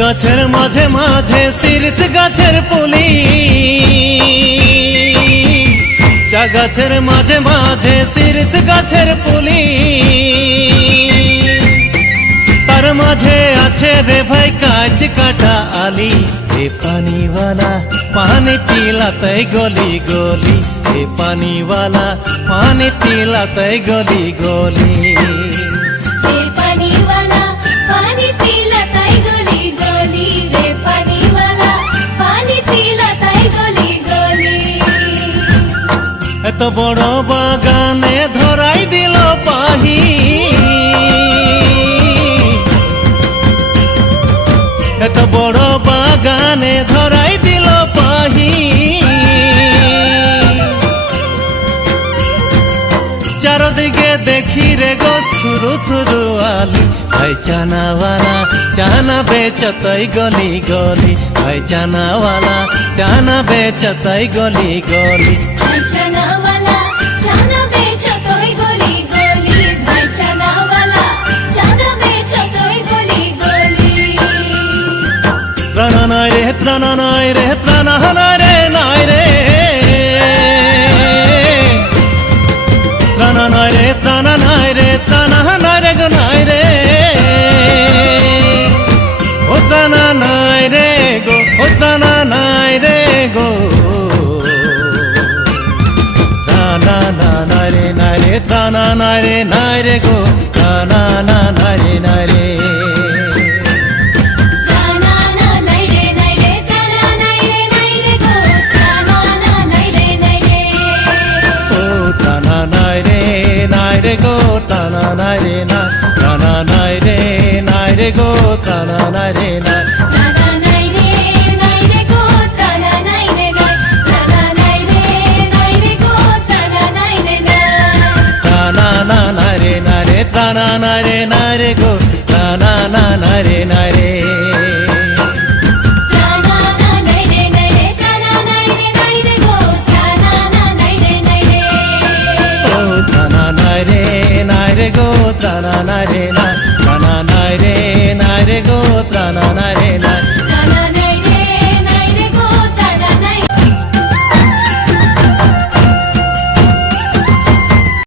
গাছের মাঝে মাঝে সিরিস গাছের পুলি, চা গাছের মাঝে মাঝে সিরিস গাছের পুলি, তার মাঝে আছে রে ভাই কাঁচ কাটা আলি। হে পানিওয়ালা পানি পিলাতে গলি গলি, হে পানিওয়ালা পানি পিলাতে গলি গলি। এত বড় বাগানে ধরাই দিল পাহি, এত বড় বাগানে ধরাই দিল পাহি। চারদিকে দেখি রে গো সুরু সুরু আলি। ভাই চানাওয়ালা চানা বেচতই গলি গলি, ভাই চানাওয়ালা চানা বেচতই গলি গলি। ত্রানা নাই রে ত্রানা নাই রে ত্রানা নাই রে নাই রে, ত্রানা নাই রে ত্রানা নাই রে ত্রানা নাই রে গো নাই রে। ও ত্রানা নাই রে গো, ও ত্রানা নাই রে গো, ত্রানা নাই রে নাই রে ত্রানা নাই রে নাই রে গো, ত্রানা নাই রে নাই রে। নাই রে নাই রে গো টানা নাই রে না, টানা নাই রে নাই রে গো টানা নাই রে না, টানা নাই রে নাই রে গো টানা নাই রে নাই, টানা নাই রে নাই রে গো টানা নাই রে না, টানা না নাই রে নাই রে টানা নাই রে নাই রে গো টানা না নাই রে নাই রে। রে গো ত্রানা নাই রে।